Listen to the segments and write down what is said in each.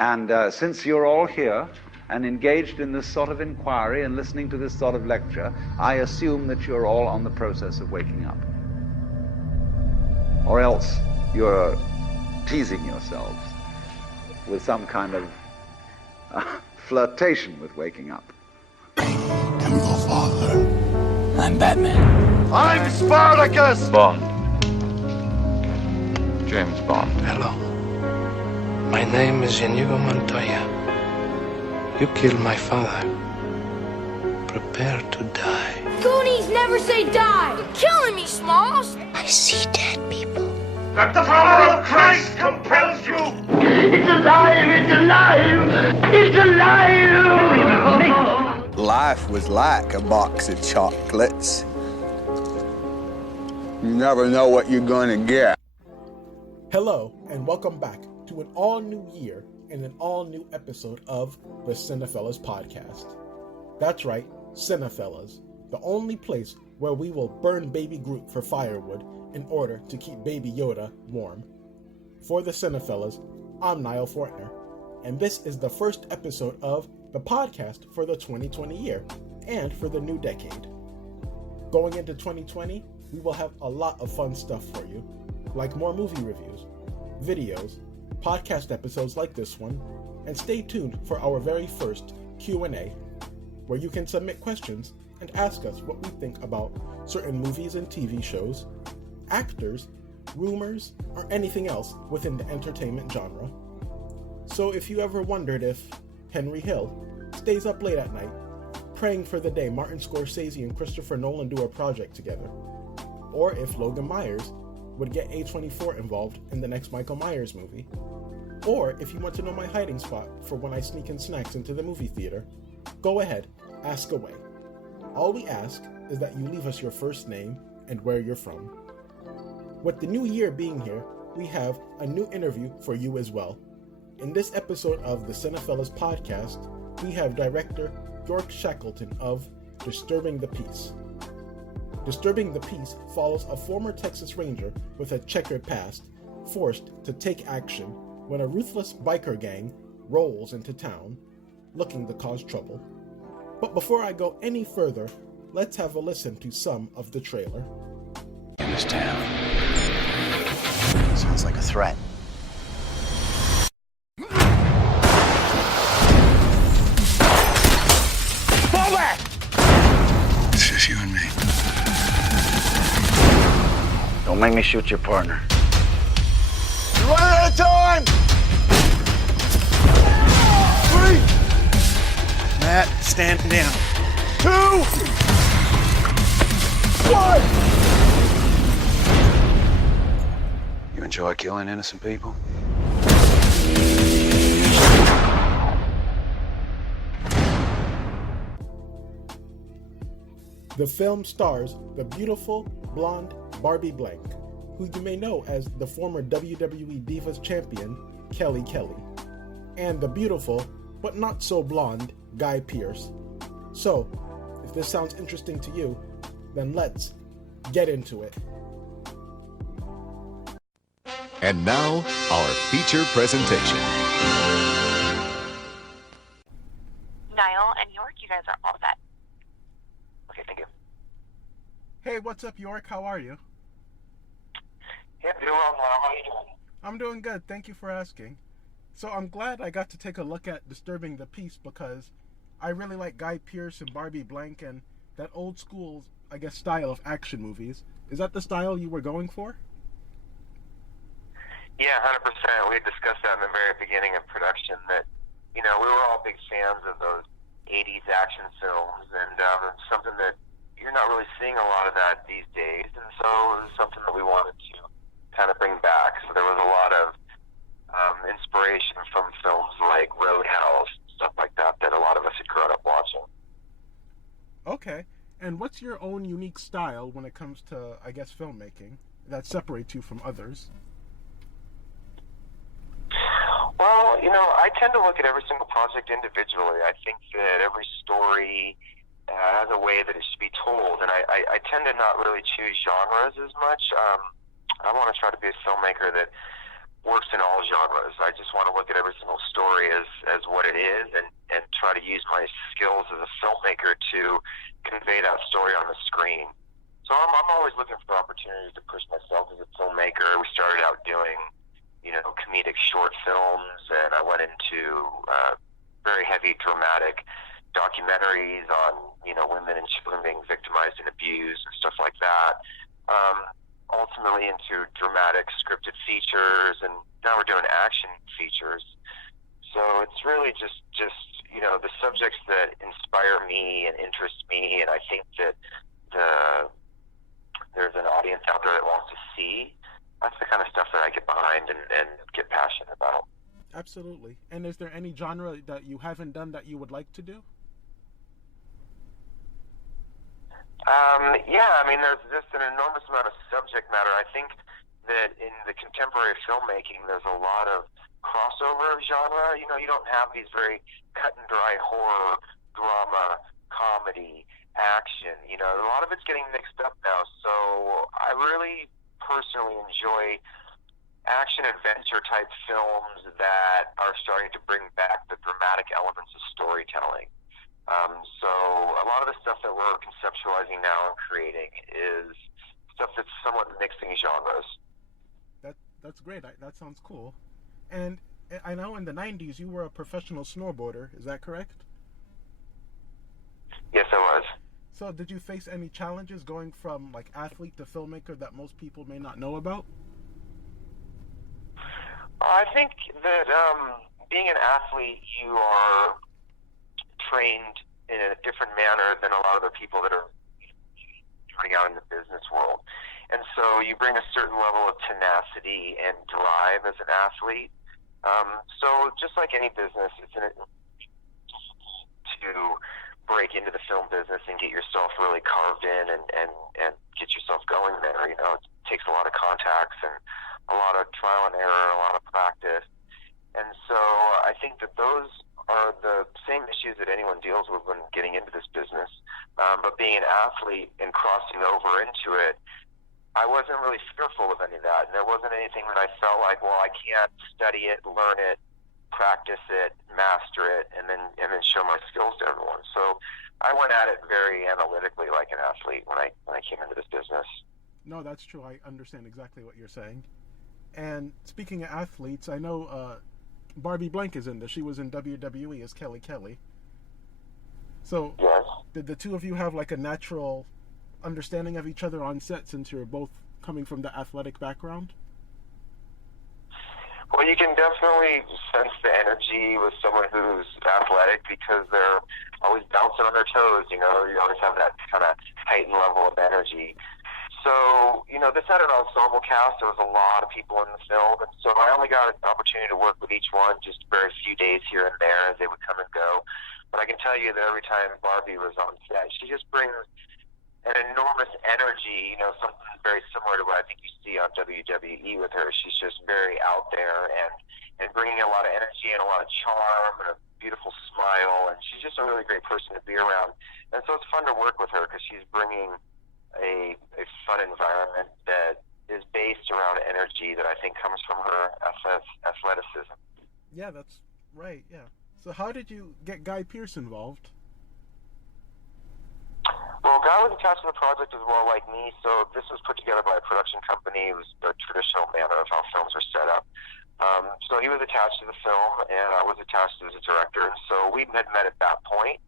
And since you're all here and engaged in this sort of inquiry and listening to this sort of lecture, I assume that you're all on the process of waking up. Or else you're teasing yourselves with some kind of flirtation with waking up. I'm your father. I'm Batman. I'm Spartacus! Bond. James Bond. Hello. My name is Inigo Montoya. You killed my father. Prepare to die. Goonies never say die! You're killing me, Smalls! I see dead people. That the power of Christ compels you! It's alive! It's alive! It's alive! Life was like a box of chocolates. You never know what you're gonna get. Hello, and welcome back to an all-new year and an all-new episode of the Cinephellas Podcast. That's right, Cinephellas, the only place where we will burn Baby Groot for firewood in order to keep Baby Yoda warm. For the Cinephellas, I'm Nile Fortner, and this is the first episode of the podcast for the 2020 year and for the new decade. Going into 2020, we will have a lot of fun stuff for you, like more movie reviews, videos, podcast episodes like this one, and stay tuned for our very first Q&A, where you can submit questions and ask us what we think about certain movies and TV shows, actors, rumors, or anything else within the entertainment genre. So if you ever wondered if Henry Hill stays up late at night, praying for the day Martin Scorsese and Christopher Nolan do a project together, or if Logan Myers would get A24 involved in the next Michael Myers movie, or if you want to know my hiding spot for when I sneak in snacks into the movie theater, go ahead, ask away. All we ask is that you leave us your first name and where you're from. With the new year being here, we have a new interview for you as well. In this episode of the Cinephellas Podcast, we have director York Shackleton of Disturbing the Peace. Disturbing the Peace follows a former Texas Ranger with a checkered past, forced to take action when a ruthless biker gang rolls into town, looking to cause trouble. But before I go any further, let's have a listen to some of the trailer. In this town. Sounds like a threat. Fall back! It's just you and me. Don't make me shoot your partner. You're running out of time! 3! Matt, stand down. 2! 1! You enjoy killing innocent people? The film stars the beautiful, blonde Barbie Blank, who you may know as the former WWE Divas Champion, Kelly Kelly, and the beautiful, but not so blonde, Guy Pearce. So, if this sounds interesting to you, then let's get into it. And now, our feature presentation. Nile and York, you guys are all set. Okay, thank you. Hey, what's up, York? How are you? Yeah, doing well, Nile. How are you doing? I'm doing good. Thank you for asking. So I'm glad I got to take a look at Disturbing the Peace because I really like Guy Pearce and Barbie Blank and that old school, I guess, style of action movies. Is that the style you were going for? Yeah, 100%. We had discussed that in the very beginning of production that, you know, we were all big fans of those 80s action films, and it's something that you're not really seeing a lot of that these days, and so it was something that we wanted to kind of bring back. So there was a lot of inspiration from films like Roadhouse, stuff like that, that a lot of us had grown up watching. Okay. And what's your own unique style when it comes to, I guess, filmmaking that separates you from others? Well, you know, I tend to look at every single project individually. I think that every story has a way that it should be told, and I tend to not really choose genres as much. I want to try to be a filmmaker that works in all genres. I just want to look at every single story as what it is and try to use my skills as a filmmaker to convey that story on the screen. So I'm always looking for opportunities to push myself as a filmmaker. We started out doing, comedic short films, and I went into very heavy dramatic documentaries on, women and children being victimized and abused and stuff like that. Ultimately into dramatic scripted features, and now we're doing action features. So it's really just the subjects that inspire me and interest me, and I think that there's an audience out there that wants to see. That's the kind of stuff that I get behind and get passionate about. Absolutely. And is there any genre that you haven't done that you would like to do? There's just an enormous amount of subject matter. I think that in the contemporary filmmaking, there's a lot of crossover of genre. You don't have these very cut and dry horror, drama, comedy, action. A lot of it's getting mixed up now. So I really personally enjoy action adventure type films that are starting to bring back the dramatic elements of storytelling. So a lot of the stuff that we're conceptualizing now and creating is stuff that's somewhat mixing genres. That's great. That sounds cool. And I know in the 90s you were a professional snowboarder. Is that correct? Yes, I was. So did you face any challenges going from like athlete to filmmaker that most people may not know about? I think that being an athlete, you are trained in a different manner than a lot of the people that are starting out in the business world. And so you bring a certain level of tenacity and drive as an athlete. So just like any business, it's to break into the film business and get yourself really carved in and get yourself going there. It takes a lot of contacts and a lot of trial and error, a lot of practice. And so I think that those are the same issues that anyone deals with when getting into this business. But being an athlete and crossing over into it, I wasn't really fearful of any of that. And there wasn't anything that I felt like, well, I can't study it, learn it, practice it, master it, and then show my skills to everyone. So I went at it very analytically like an athlete when I came into this business. No, that's true. I understand exactly what you're saying. And speaking of athletes, I know Barbie Blank is in this. She was in WWE as Kelly Kelly. So yes. Did the two of you have like a natural understanding of each other on set since you're both coming from the athletic background? Well, you can definitely sense the energy with someone who's athletic because they're always bouncing on their toes, you always have that kind of heightened level of energy. So, this had an ensemble cast. There was a lot of people in the film, and so I only got an opportunity to work with each one just very few days here and there as they would come and go. But I can tell you that every time Barbie was on set, she just brings an enormous energy, something very similar to what I think you see on WWE with her. She's just very out there and bringing a lot of energy and a lot of charm and a beautiful smile, and she's just a really great person to be around. And so it's fun to work with her because she's bringing a fun environment that is based around energy that I think comes from her athleticism. Yeah, that's right, yeah. So how did you get Guy Pearce involved? Well, Guy was attached to the project as well, like me, so this was put together by a production company. It was the traditional manner of how films are set up. So he was attached to the film, and I was attached as a director, and so we had met at that point.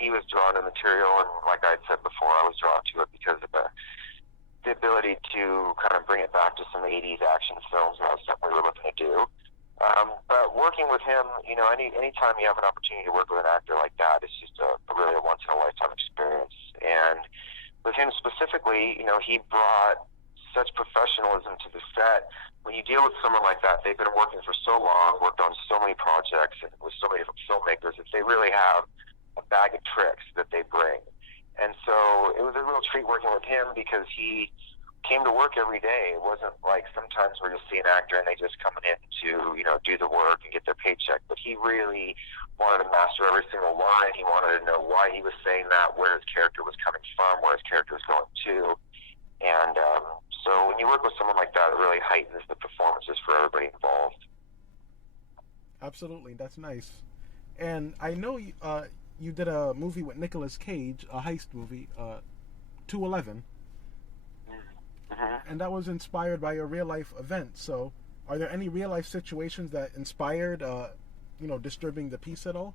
He was drawn to material, and like I had said before, I was drawn to it because of the ability to kind of bring it back to some 80s action films, and that was something we were looking to do. But working with him, anytime you have an opportunity to work with an actor like that, it's just a really a once-in-a-lifetime experience. And with him specifically, he brought such professionalism to the set. When you deal with someone like that, they've been working for so long, worked on so many projects and with so many different filmmakers, that they really have a bag of tricks that they bring. And so it was a real treat working with him because he came to work every day. It wasn't like sometimes where you'll see an actor and they just come in to, do the work and get their paycheck. But he really wanted to master every single line. He wanted to know why he was saying that, where his character was coming from, where his character was going to. And So when you work with someone like that, it really heightens the performances for everybody involved. Absolutely, that's nice. And I know you did a movie with Nicolas Cage, a heist movie, 211. And that was inspired by a real-life event. So are there any real-life situations that inspired, Disturbing the Peace at all?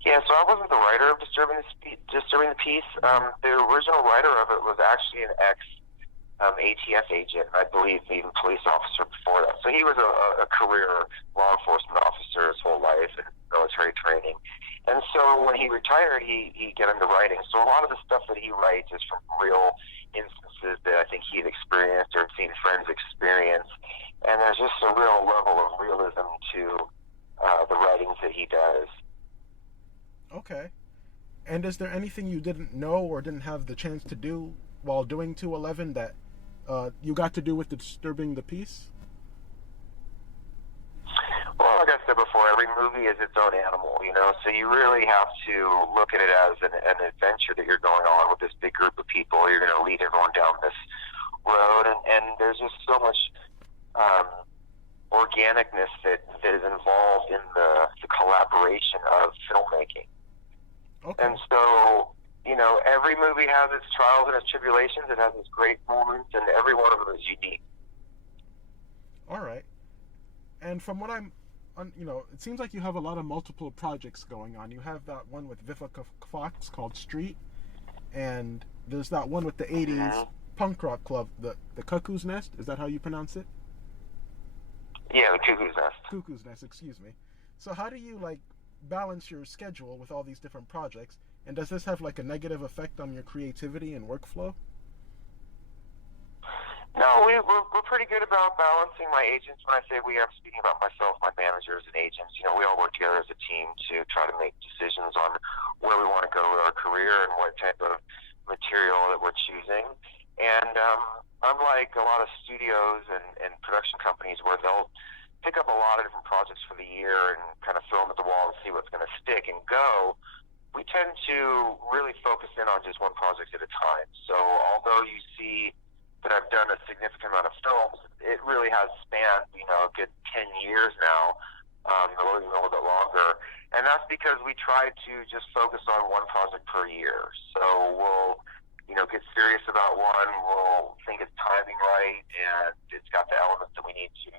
Yeah, so I wasn't the writer of Disturbing the Peace. The original writer of it was actually an ex-ATF agent, I believe even police officer before that. So he was a career law enforcement officer his whole life and military training. And so when he retired, he got into writing. So a lot of the stuff that he writes is from real instances that I think he had experienced or seen friends experience. And there's just a real level of realism to the writings that he does. Okay. And is there anything you didn't know or didn't have the chance to do while doing 211 that you got to do with Disturbing the Peace? Well, like I said before, every movie is its own animal, so you really have to look at it as an adventure that you're going on with this big group of people. You're going to lead everyone down this road, and there's just so much organicness that is involved in the collaboration of filmmaking. Okay. And so, every movie has its trials and its tribulations. It has its great moments, and every one of them is unique. All right. And from what it seems like you have a lot of multiple projects going on. You have that one with Vivica Fox called Street, and there's that one with the 80s punk rock club, the Cuckoo's Nest. Is that how you pronounce it? Yeah, the Cuckoo's Nest. Cuckoo's Nest, excuse me. So how do you, balance your schedule with all these different projects, and does this have, a negative effect on your creativity and workflow? No, we're pretty good about balancing. My agents, when I say we, I'm speaking about myself, my managers, and agents. We all work together as a team to try to make decisions on where we want to go with our career and what type of material that we're choosing. And unlike a lot of studios and production companies where they'll pick up a lot of different projects for the year and kind of throw them at the wall and see what's going to stick and go, we tend to really focus in on just one project at a time. So although you see that I've done a significant amount of films, it really has spanned, a good 10 years now, or even a little bit longer. And that's because we try to just focus on one project per year. So we'll, get serious about one, we'll think it's timing right, and it's got the elements that we need to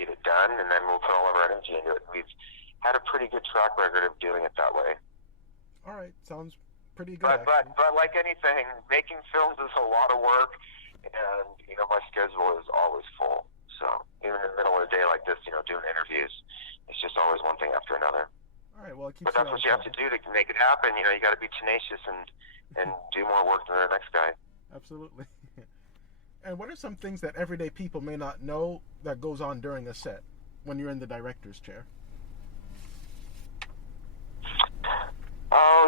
get it done, and then we'll put all of our energy into it. We've had a pretty good track record of doing it that way. All right, sounds pretty good. But like anything, making films is a lot of work, and my schedule is always full. So even in the middle of the day like this, doing interviews, it's just always one thing after another. All right, well, but that's what you have to do to make it happen. You got to be tenacious and do more work than the next guy. Absolutely. And what are some things that everyday people may not know that goes on during a set when you're in the director's chair? Oh,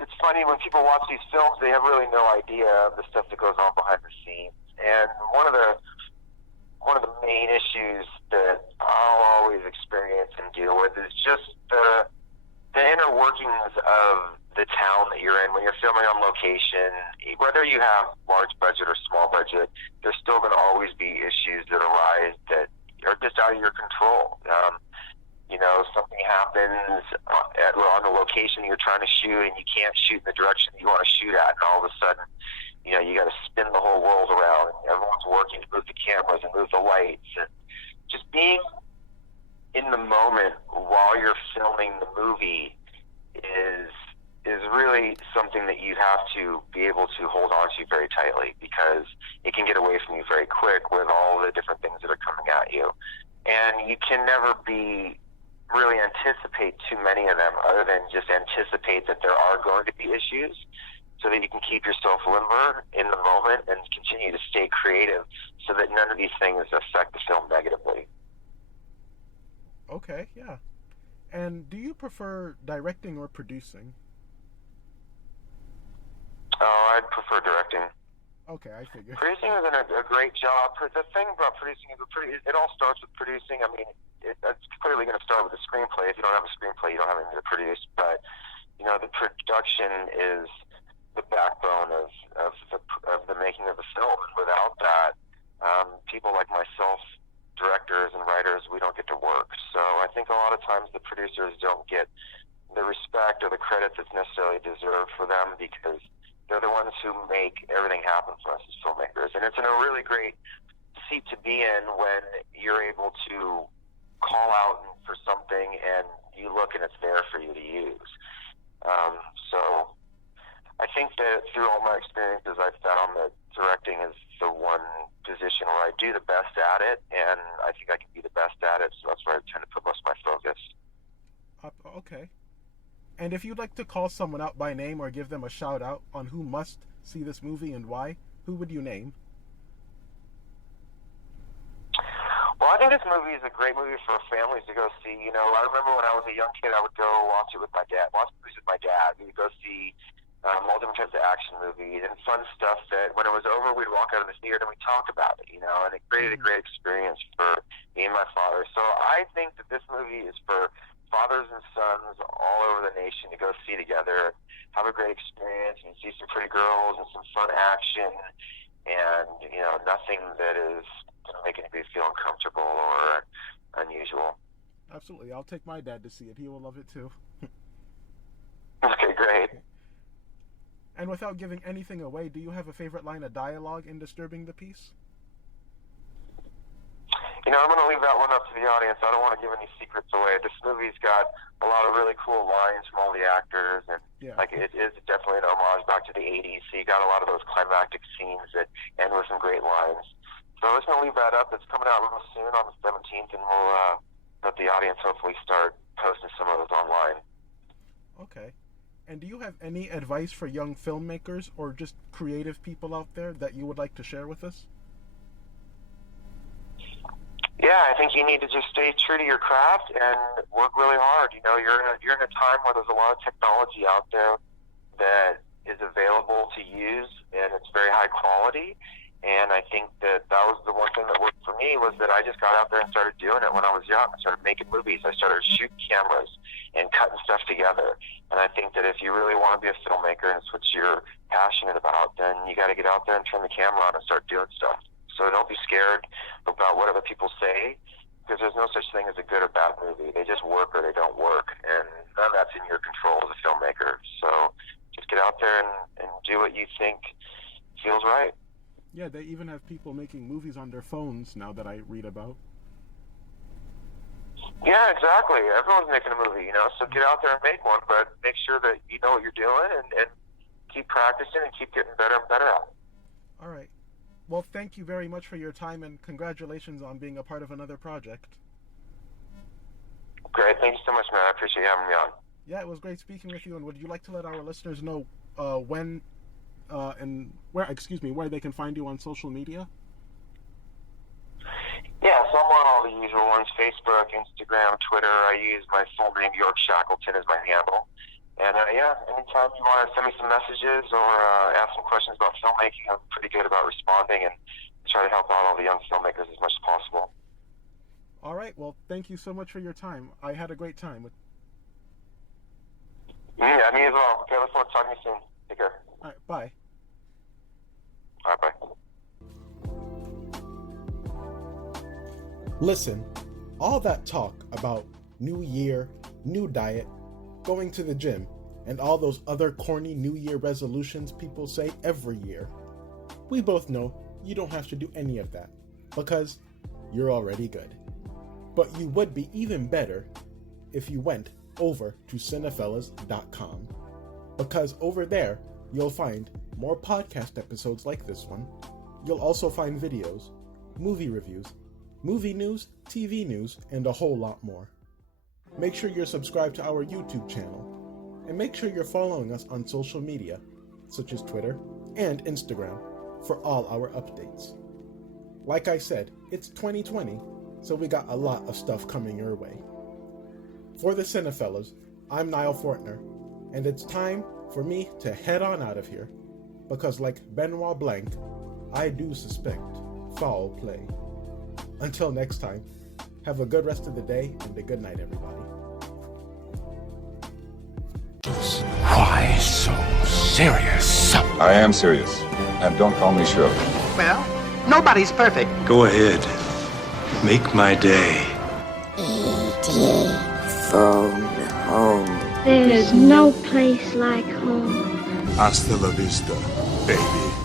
it's funny when people watch these films, they have really no idea of the stuff that goes on behind the scenes. And one of the main issues that I'll always experience and deal with is just the inner workings of the town that you're in when you're filming on location. Whether you have large budget or small budget, there's still going to always be issues that arise that are just out of your control. Something happens on the location you're trying to shoot, and you can't shoot in the direction you want to shoot at, and all of a sudden, you got to spin the whole world around. Everyone's working to move the cameras and move the lights, and just being in the moment while you're filming the movie is really something that you have to be able to hold on to very tightly, because it can get away from you very quick with all the different things that are coming at you. And you can never really anticipate too many of them, other than just anticipate that there are going to be issues, so that you can keep yourself limber in the moment and continue to stay creative so that none of these things affect the film negatively. Okay, yeah. And do you prefer directing or producing? Oh, I'd prefer directing. Okay, I figured. Producing is a great job. The thing about producing is it all starts with producing. I mean, it's clearly going to start with a screenplay. If you don't have a screenplay, you don't have anything to produce. But, the production is the backbone of the making of the film. And without that, people like myself, directors and writers, we don't get to work. So I think a lot of times the producers don't get the respect or the credit that's necessarily deserved for them, because they're the ones who make everything happen for us as filmmakers. And it's in a really great seat to be in when you're able to call out for something and you look and it's there for you to use. So I think that through all my experiences, I've found that directing is the one position where I do the best at it, and I think I can be the best at it, so that's where I tend to put most of my focus. Okay. And if you'd like to call someone out by name or give them a shout out on who must see this movie and why, who would you name? Well, I think this movie is a great movie for families to go see. You know, I remember when I was a young kid, I would go watch it with my dad. Watch movies with my dad. We would go see all different types of action movies and fun stuff that when it was over, we'd walk out of the theater and we'd talk about it, you know, and it created a great experience for me and my father. So I think that this movie is for fathers and sons all over the nation to go see together, have a great experience, and see some pretty girls and some fun action, and, you know, nothing that is going to make anybody feel uncomfortable or unusual. Absolutely. I'll take my dad to see it. He will love it too. Okay, great. And without giving anything away, do you have a favorite line of dialogue in Disturbing the Peace? You know, I'm going to leave that one up to the audience. I don't want to give any secrets away. This movie's got a lot of really cool lines from all the actors, and like it is definitely an homage back to the 80s, so you got a lot of those climactic scenes that end with some great lines. So I'm just going to leave that up. It's coming out real soon on the 17th, and we'll let the audience hopefully start posting some of those online. Okay. And do you have any advice for young filmmakers or just creative people out there that you would like to share with us? Yeah, I think you need to just stay true to your craft and work really hard. You know, you're in a time where there's a lot of technology out there that is available to use, and it's very high quality. And I think that was the one thing that worked for me, was that I just got out there and started doing it when I was young. I started making movies. I started shooting cameras and cutting stuff together. And I think that if you really want to be a filmmaker and it's what you're passionate about, then you got to get out there and turn the camera on and start doing stuff. So don't be scared about what other people say, because there's no such thing as a good or bad movie. They just work or they don't work, and none of that's in your control as a filmmaker. So just get out there and do what you think feels right. Yeah, they even have people making movies on their phones now that I read about. Yeah, exactly. Everyone's making a movie, you know, so get out there and make one, but make sure that you know what you're doing and keep practicing and keep getting better and better at it. All right. Well, thank you very much for your time, and congratulations on being a part of another project. Great. Thank you so much, man. I appreciate you having me on. Yeah, it was great speaking with you, and would you like to let our listeners know when and where they can find you on social media? Yeah, so I'm on all the usual ones: Facebook, Instagram, Twitter. I use my full name, York Shackleton, as my handle. And anytime you want to send me some messages or ask some questions about filmmaking, I'm pretty good about responding and try to help out all the young filmmakers as much as possible. All right, well, thank you so much for your time. I had a great time. Yeah, me as well. Okay, look forward to talking to you soon. Take care. All right, bye. All right, bye. Listen, all that talk about new year, new diet, going to the gym, and all those other corny New Year resolutions people say every year, we both know you don't have to do any of that, because you're already good. But you would be even better if you went over to Cinephellas.com, because over there you'll find more podcast episodes like this one. You'll also find videos, movie reviews, movie news, TV news, and a whole lot more. Make sure you're subscribed to our YouTube channel, and make sure you're following us on social media, such as Twitter and Instagram, for all our updates. Like I said, it's 2020, so we got a lot of stuff coming your way. For the Cinephellas, I'm Nile Fortner, and it's time for me to head on out of here, because like Barbie Blank, I do suspect foul play. Until next time, have a good rest of the day and a good night, everybody. Why so serious? I am serious. And don't call me Shirley. Well, nobody's perfect. Go ahead. Make my day. E.T. phone home. There's no place like home. Hasta la vista, baby.